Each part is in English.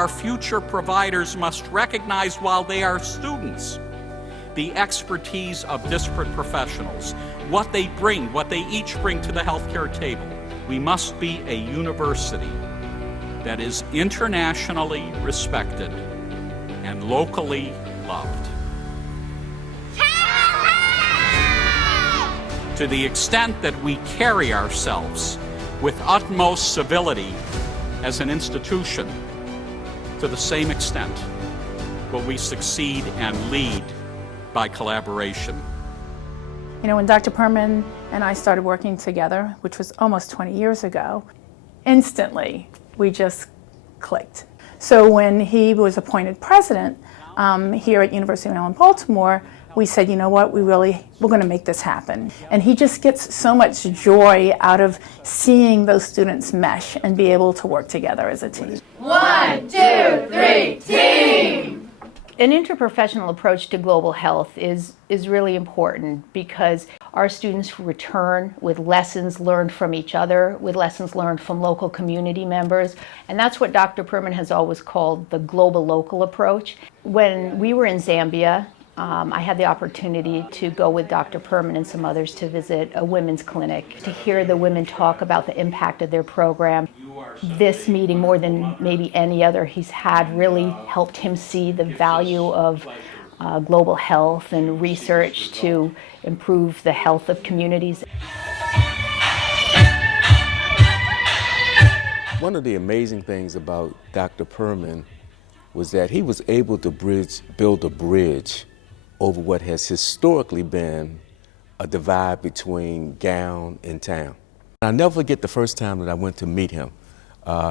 our future providers must recognize while they are students the expertise of disparate professionals, what they each bring to the healthcare table. We must be a university that is internationally respected and locally loved. To the extent that we carry ourselves with utmost civility as an institution, to the same extent will we succeed and lead by collaboration. You know, when Dr. Perman and I started working together, which was almost 20 years ago, instantly we just clicked. So when he was appointed president here at University of Maryland, Baltimore, we said, you know what, we're going to make this happen. And he just gets so much joy out of seeing those students mesh and be able to work together as a team. 1, 2, 3, team! An interprofessional approach to global health is really important because our students return with lessons learned from each other, with lessons learned from local community members. And that's what Dr. Perman has always called the global-local approach. When we were in Zambia, I had the opportunity to go with Dr. Perman and some others to visit a women's clinic, to hear the women talk about the impact of their program. This meeting, more than maybe any other he's had, really helped him see the value of global health and research to improve the health of communities. One of the amazing things about Dr. Perman was that he was able to build a bridge over what has historically been a divide between gown and town. I'll never forget the first time that I went to meet him.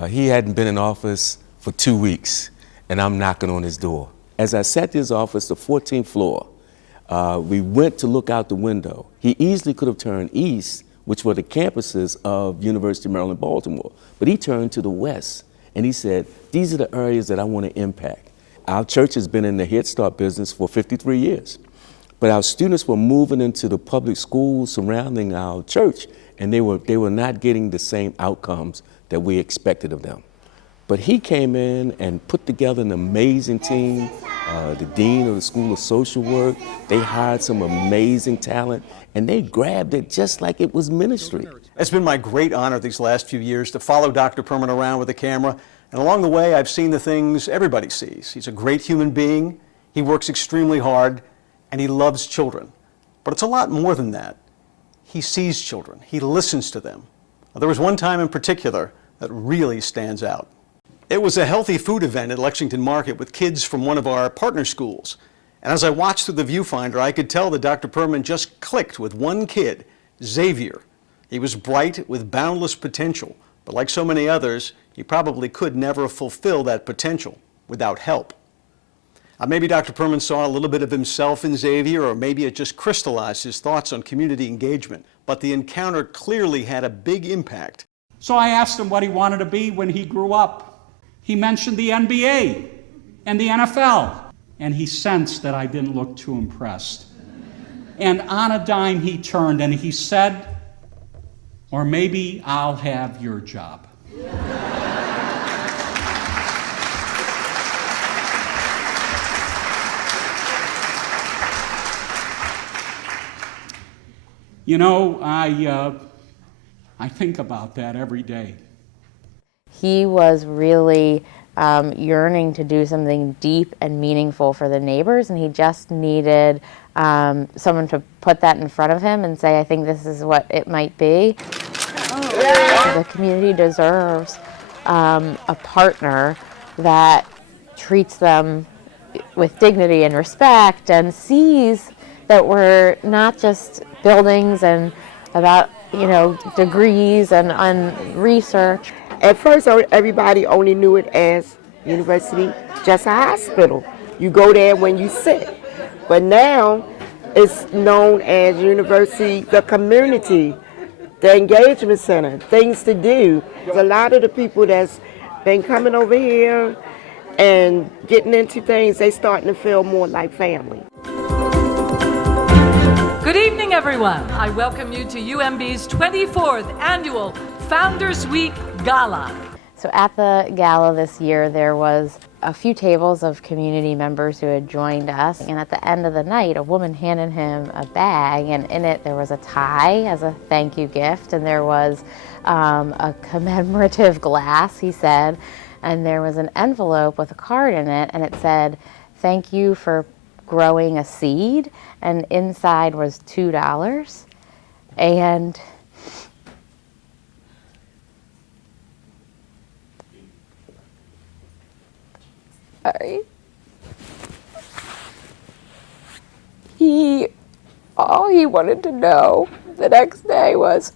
He hadn't been in office for 2 weeks, and I'm knocking on his door. As I sat in his office, the 14th floor, we went to look out the window. He easily could have turned east, which were the campuses of University of Maryland, Baltimore, but he turned to the west, and he said, these are the areas that I want to impact. Our church has been in the Head Start business for 53 years, but our students were moving into the public schools surrounding our church, and they were not getting the same outcomes that we expected of them. But he came in and put together an amazing team. The dean of the School of Social Work, they hired some amazing talent, and they grabbed it just like it was ministry. It's been my great honor these last few years to follow Dr. Perman around with a camera. And along the way, I've seen the things everybody sees. He's a great human being, he works extremely hard, and he loves children. But it's a lot more than that. He sees children, he listens to them. There was one time in particular that really stands out. It was a healthy food event at Lexington Market with kids from one of our partner schools. And as I watched through the viewfinder, I could tell that Dr. Perman just clicked with one kid, Xavier. He was bright with boundless potential, but like so many others, he probably could never fulfill that potential without help. Maybe Dr. Perman saw a little bit of himself in Xavier, or maybe it just crystallized his thoughts on community engagement. But the encounter clearly had a big impact. So I asked him what he wanted to be when he grew up. He mentioned the NBA and the NFL, and he sensed that I didn't look too impressed. And on a dime he turned and he said, or maybe I'll have your job. You know, I think about that every day. He was really yearning to do something deep and meaningful for the neighbors, and he just needed someone to put that in front of him and say, I think this is what it might be. The community deserves a partner that treats them with dignity and respect and sees that we're not just buildings and about, degrees and research. At first, everybody only knew it as university, just a hospital. You go there when you're sick. But now, it's known as university, the community, the engagement center, things to do. A lot of the people that's been coming over here and getting into things, they starting to feel more like family. Good evening, everyone. I welcome you to UMB's 24th Annual Founders Week Gala. So at the gala this year, there was a few tables of community members who had joined us, and at the end of the night, a woman handed him a bag, and in it there was a tie as a thank you gift, and there was a commemorative glass, he said, and there was an envelope with a card in it, and it said, "Thank you for growing a seed," and inside was $2. And all he wanted to know the next day was,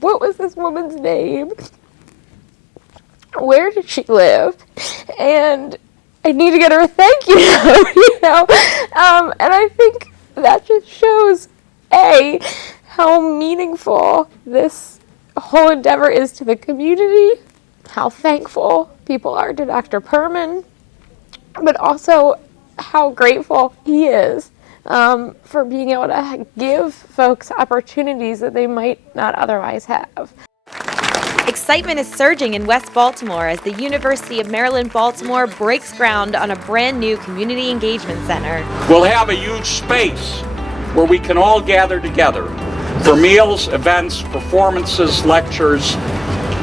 what was this woman's name? Where did she live? And I need to get her a thank you note, you know? And I think that just shows, A, how meaningful this whole endeavor is to the community, how thankful people are to Dr. Perman, but also how grateful he is for being able to give folks opportunities that they might not otherwise have. Excitement is surging in West Baltimore as the University of Maryland, Baltimore breaks ground on a brand new community engagement center. We'll have a huge space where we can all gather together for meals, events, performances, lectures,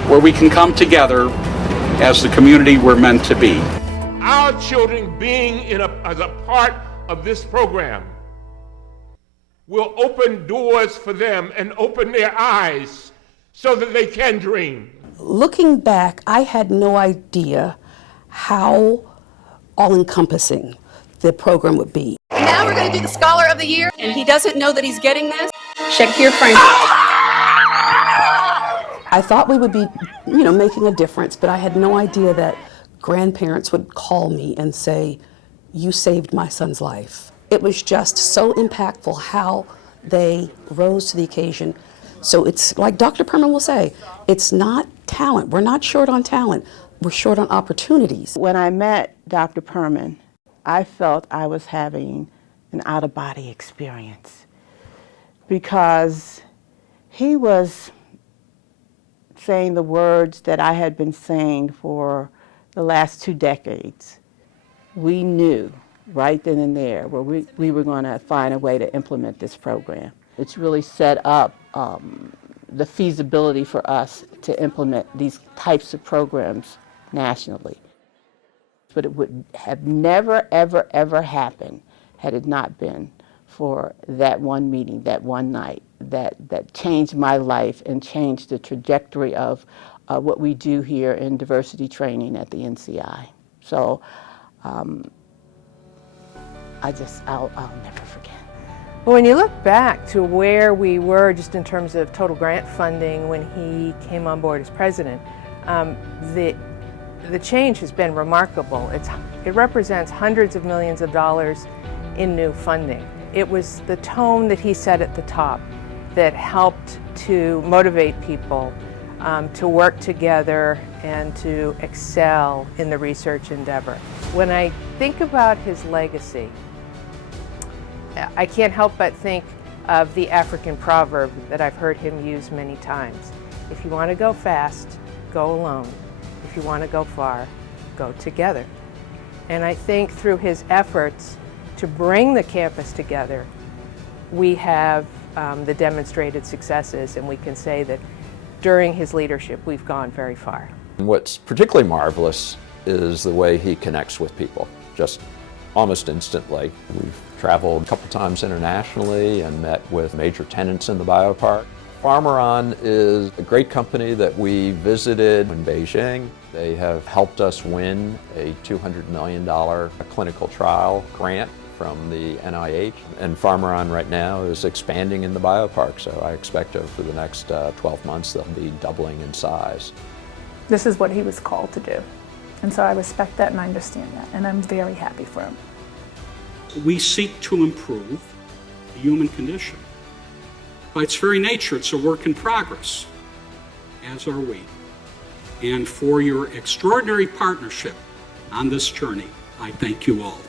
where we can come together as the community we're meant to be. Our children being as a part of this program will open doors for them and open their eyes so that they can dream. Looking back, I had no idea how all-encompassing the program would be. Now we're going to do the Scholar of the Year, and he doesn't know that he's getting this. Shakir Frank. I thought we would be, making a difference, but I had no idea that grandparents would call me and say, "You saved my son's life." It was just so impactful how they rose to the occasion. So it's like Dr. Perman will say, it's not talent. We're not short on talent. We're short on opportunities. When I met Dr. Perman, I felt I was having an out-of-body experience because he was saying the words that I had been saying for the last 2 decades. We knew right then and there where we were going to find a way to implement this program. It's really set up the feasibility for us to implement these types of programs nationally. But it would have never, ever, ever happened had it not been for that one meeting, that one night, that changed my life and changed the trajectory of what we do here in diversity training at the NCI. So I'll never forget. Well, when you look back to where we were just in terms of total grant funding when he came on board as president, the change has been remarkable. It represents hundreds of millions of dollars in new funding. It was the tone that he set at the top that helped to motivate people to work together and to excel in the research endeavor. When I think about his legacy, I can't help but think of the African proverb that I've heard him use many times. If you want to go fast, go alone. If you want to go far, go together. And I think through his efforts to bring the campus together, we have the demonstrated successes, and we can say that during his leadership, we've gone very far. What's particularly marvelous is the way he connects with people, just almost instantly. We've traveled a couple times internationally and met with major tenants in the biopark. Farmaron is a great company that we visited in Beijing. They have helped us win a $200 million clinical trial grant from the NIH. And Farmaron right now is expanding in the biopark, so I expect over the next 12 months they'll be doubling in size. This is what he was called to do. And so I respect that and I understand that, and I'm very happy for him. We seek to improve the human condition. By its very nature, it's a work in progress, as are we. And for your extraordinary partnership on this journey, I thank you all.